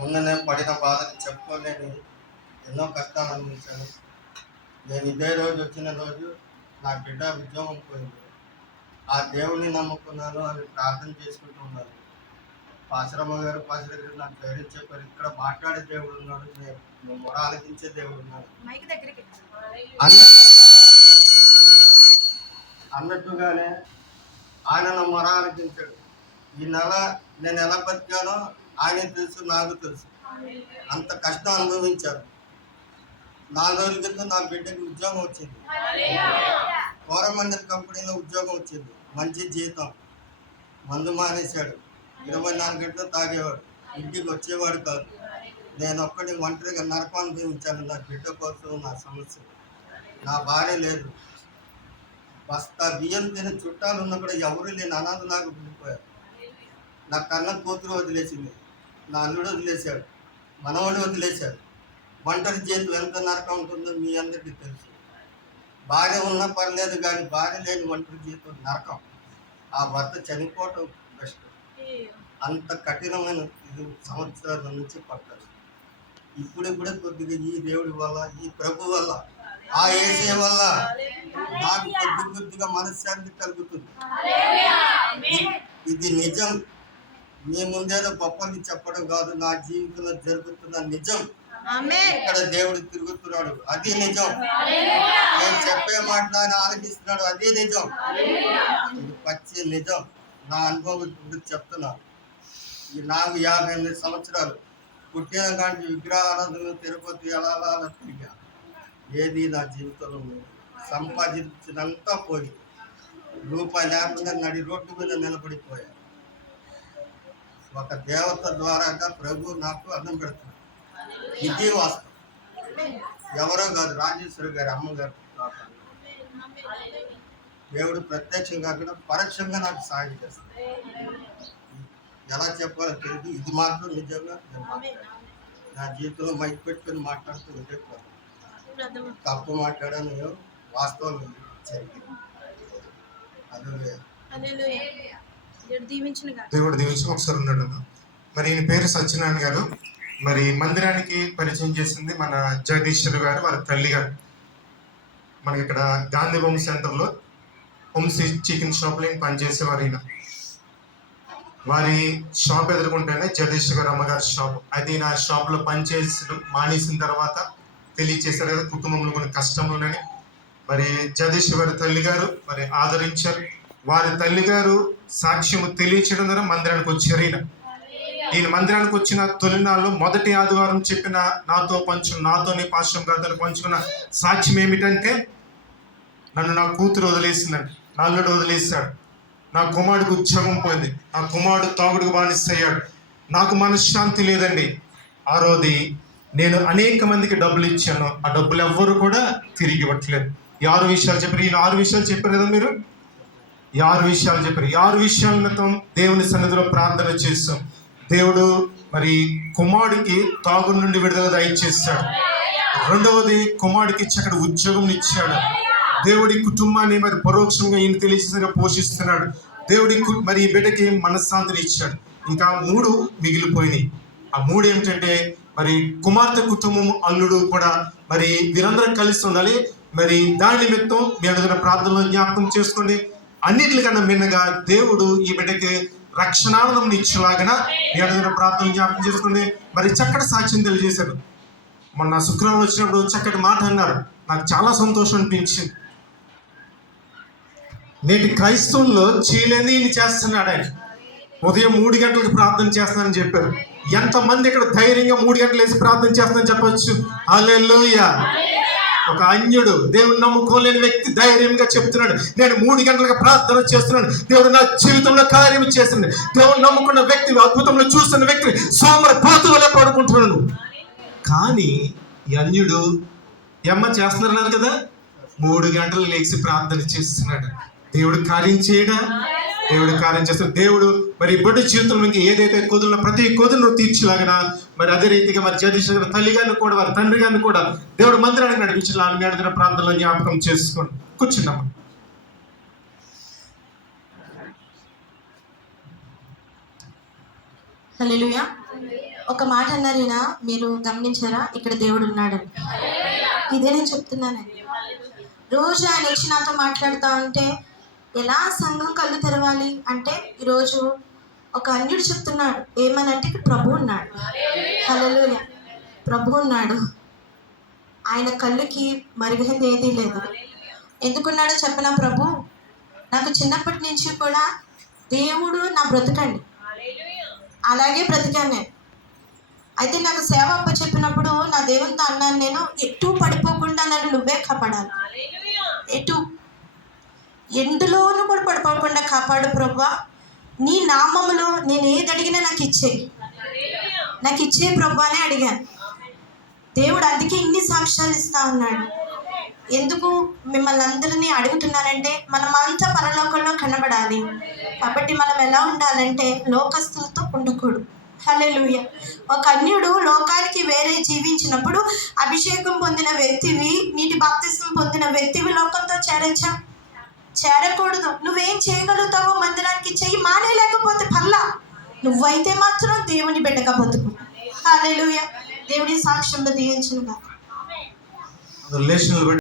ముందు నేను పడిన బాధను చెప్పుకోలేని ఎన్నో కష్టాలు అనుభవించాను. నేను ఇదే రోజు వచ్చిన రోజు నా బిడ్డ ఉద్యోగం పోయింది. ఆ దేవుని నమ్ముకున్నాను అని ప్రార్థన చేసుకుంటూ ఉన్నాను. పాశ్రమ గారు పాశ్ర గారు నాకు ధైర్యం చెప్పారు. ఇక్కడ మాట్లాడే దేవుడు ఉన్నాడు. నేను మొర ఆలకించే దేవుడు ఉన్నాడు. అన్న అన్నట్టుగానే ఆయన నా మొర ఆలకించాడు. ఈ నెల నేను ఎలా బతికానో ఆయన తెలుసు నాకు తెలుసు. అంత కష్టం అనుభవించారు. నాలుగు రోజుల క్రితం నా బిడ్డకి ఉద్యోగం వచ్చింది. కోరమండల్ కంపెనీలో ఉద్యోగం వచ్చింది. మంచి జీతం. మందు మానేశాడు. ఇరవై నాలుగు గంటలు తాగేవాడు. ఇంటికి వచ్చేవాడు కాదు. నేను ఒక్కడి ఒంటరిగా నరకం అనుభవించాను. నా బిడ్డ కోసం నా సమస్య. నా భార్య లేదు. బస్తా బియ్యం తినే చుట్టాలు ఉన్నప్పుడు కూడా ఎవరు లేని అనాథ నాకు వెళ్ళిపోయారు నా కన్న కూతురు వదిలేసింది. నా అల్లుడు వదిలేశాడు. మనవడు వదిలేశాడు. ఒంటరి జీవితం ఎంత నరకం ఉంటుందో మీ అందరికీ తెలుసు. భార్య ఉన్నా పర్లేదు కానీ భార్య లేని ఒంటరి జీవితం నరకం. ఆ భర్త చనిపోవటం బెస్ట్ అంత కఠినమైన ఇది సంవత్సరాల నుంచి పట్టారు ఇప్పుడిప్పుడే కొద్దిగా ఈ దేవుడి వల్ల ఈ ప్రభు వల్ల ఆ ఏసీ వల్ల నాకు కొద్ది కొద్దిగా మనశ్శాంతి కలుగుతుంది. ఇది నిజం. మీ ముందేదో గొప్పని చెప్పడం కాదు నా జీవితంలో జరుగుతున్న నిజం. ఇక్కడ దేవుడు తిరుగుతున్నాడు. అది నిజం. నేను చెప్పే మాట ఆయన ఆలకిస్తున్నాడు. అది నిజం. పచ్చి నిజం. నా అనుభవం ఇప్పుడు చెప్తున్నా. ఈ నాకు యాభై ఎనిమిది సంవత్సరాలు పుట్టిన కానీ విగ్రహారాధన తిరుపతి అలా అలా తిరిగా ఏది నా జీవితంలో. సంపాదించినంతా పోయి రూపాయి లేకుండా నడి రోడ్డు మీద నిలబడిపోయా ఒక దేవత ద్వారాగా ప్రభు నాకు అన్నం పెడుతున్నాడు. ఇది వాస్తవం. ఎవరో కాదు రాజేశ్వరి గారి అమ్మగారు దేవుడు ప్రత్యక్షంగా కూడా పరోక్షంగా నాకు సాయం చేస్తాడు. ఎలా చెప్పాలో తెలియదు. ఇది మాత్రం నిజంగా నా జీవితంలో మైక్ పెట్టుకుని మాట్లాడుతూ చెప్పాను తప్పు మాట్లాడాను వాస్తవం జరిగింది అదే. దేవుడు దీవించిన దీవించి ఒకసారి ఉన్నాడు మరి ఈయన పేరు సత్యనారాయణ గారు. మరి మందిరానికి పరిచయం చేసింది మన జగదీశ్వర్ గారు వాళ్ళ తల్లి గారు. మనకి ఇక్కడ గాంధీ హోమ్ సెంటర్లో హోమ్సీ చికెన్ షాప్లో ఈయన పనిచేసేవారు ఈయన. వారి షాప్ ఎదుర్కొంటేనే జగదీశ్వర్ గారు అమ్మగారి షాప్. అది నా షాప్లో పనిచేసిన మానేసిన తర్వాత తెలియచేశారు కదా కుటుంబంలో కొన్ని కష్టంలు ఉన్నాయని మరి జగదీశ్వర్ గారి తల్లి గారు మరి ఆదరించారు. వారి తల్లిగారు సాక్ష్యము తెలియచేయడం ద్వారా మందిరానికి వచ్చారు ఈయన. ఈయన మందిరానికి వచ్చిన తొలినాళ్ళు మొదటి ఆదివారం చెప్పిన నాతో పంచు నాతోని పాశ్వం గారితో పంచుకున్న సాక్ష్యం ఏమిటంటే నన్ను నా కూతురు వదిలేసిందండి నల్లుడు వదిలేశాడు. నా కుమారుడికి ఉద్యోగం పోయింది. నా కుమారుడు తాగుడుకు బానిసయ్యాడు. నాకు మనశ్శాంతి లేదండి. ఆ రోజు నేను అనేక మందికి డబ్బులు ఇచ్చాను. ఆ డబ్బులు ఎవ్వరు కూడా తిరిగి ఇవ్వట్లేదు. ఈ ఆరు విషయాలు చెప్పారు ఈయన ఆరు విషయాలు చెప్పారు కదా మీరు? ఈ ఆరు విషయాలు చెప్పారు. ఈ ఆరు విషయాల నిమిత్తం దేవుని సన్నిధిలో ప్రార్థన చేస్తాం. దేవుడు మరి కుమారుడికి తాగు నుండి విడుదల దయచేస్తాడు. రెండవది కుమారుడికి చక్కటి ఉద్యోగం ఇచ్చాడు. దేవుడి కుటుంబాన్ని మరి పరోక్షంగా ఈయన తెలియచేసిన పోషిస్తున్నాడు. దేవుడి కు- మరి బిడ్డకి మనశ్శాంతిని ఇచ్చాడు. ఇంకా మూడు మిగిలిపోయినాయి. ఆ మూడు ఏమిటంటే మరి కుమార్తె కుటుంబం అల్లుడు కూడా మరి వీరందరం కలిసి ఉండాలి. మరి దాని నిమిత్తం మీ అడుగుతున్న ప్రార్థనలో జ్ఞాపకం చేసుకోండి. అన్నిటికన్నా మిన్నగా దేవుడు ఈ బిడ్డకి రక్షణానందం ఇచ్చేలాగా మీ అడుగుతున్న ప్రార్థనలు జ్ఞాపకం చేసుకోండి మరి చక్కటి సాక్ష్యం తెలియజేశారు. మొన్న శుక్రవారం వచ్చినప్పుడు చక్కటి మాట అన్నారు. నాకు చాలా సంతోషం అనిపించింది. నేటి క్రైస్తవుల్లో చేయలేని ఈయన చేస్తున్నాడు ఆయన. ఉదయం మూడు గంటలకు ప్రార్థన చేస్తానని చెప్పారు. ఎంతమంది ఇక్కడ ధైర్యంగా మూడు గంటలు వేసి ప్రార్థన చేస్తానని చెప్పవచ్చు హల్లెలూయా. ఒక అన్యుడు దేవుని నమ్ముకోలేని వ్యక్తి ధైర్యంగా చెప్తున్నాడు నేను మూడు గంటలకు ప్రార్థన చేస్తున్నాను. దేవుడు నా జీవితంలో కార్యం చేస్తున్నాడు. దేవుడు నమ్ముకున్న వ్యక్తి అద్భుతంలో చూస్తున్న వ్యక్తి సోమర పోతు వల్ల పడుకుంటున్నాను కానీ ఈ అన్యుడు ఎమ్మ చేస్తున్నారు కదా? మూడు గంటలు లేచి ప్రార్థన చేస్తున్నాడు. దేవుడు కార్యం చేయడా? దేవుడు కార్యం చేస్తాడు. దేవుడు మరి బిడ్డ జీవితంలో ఇంకా ఏదైతే కోదులో ప్రతి కోదులను తీర్చిలాగినా మరి అదే రీతిగా మరి జగదీశ్వర తల్లి గారిని కూడా వారి తండ్రి గారిని కూడా దేవుడు మందిరానికి నడిపించాలని మీ అడిగిన ప్రాంతంలో జ్ఞాపకం చేసుకోండి. కూర్చున్నాము? హల్లెలూయా. ఒక మాట అన్నారైనా మీరు గమనించారా? ఇక్కడ దేవుడు ఉన్నాడని. ఇదే నేను చెప్తున్నానండి. రోజు ఆయన వచ్చి నాతో మాట్లాడుతూ ఉంటే ఎలా సంఘం కళ్ళు తెరవాలి? అంటే ఈరోజు ఒక అన్యుడు చెప్తున్నాడు ఏమనంటే ఇక్కడ ప్రభు ఉన్నాడు. కళలు ప్రభు ఉన్నాడు. ఆయన కళ్ళుకి మరుగైంది ఏదీ లేదు. ఎందుకున్నాడో చెప్పిన ప్రభు? నాకు చిన్నప్పటి నుంచి కూడా దేవుడు నా బ్రతుకండి. అలాగే బ్రతికాను నేను. అయితే నాకు సేవ అప్ప చెప్పినప్పుడు నా దేవునితో అన్నాను నేను ఎటు పడిపోకుండా నన్ను నువ్వే కాపాడాలి. ఎటు ఎందులోనూ కూడా పడిపోకుండా కాపాడు ప్రభా నీ నామములో నేను ఏది అడిగినా నాకు ఇచ్చేయి నాకు ఇచ్చే ప్రభు అడిగాను. దేవుడు అందుకే ఇన్ని సాక్ష్యాలు ఇస్తా ఉన్నాడు. ఎందుకు మిమ్మల్ని అందరినీ అడుగుతున్నారంటే మనం అంతా పరలోకంలో కనబడాలి. కాబట్టి మనం ఎలా ఉండాలంటే లోకస్తులతో ఉండకూడదు. లూయ ఒక అన్యుడు లోకానికి వేరే జీవించినప్పుడు అభిషేకం పొందిన వ్యక్తివి నీటి బాప్తిసం పొందిన వ్యక్తివి లోకంతో చేరచ్చా? చేరకూడదు. నువ్వేం చేయగలుగుతావో మందిరానికి చెయ్యి మానేయలేకపోతే పర్లా. నువ్వైతే మాత్రం దేవుని బిడ్డగా బతుకు. హల్లెలూయ. దేవుడి సాక్ష్యంలో దీవించునుగా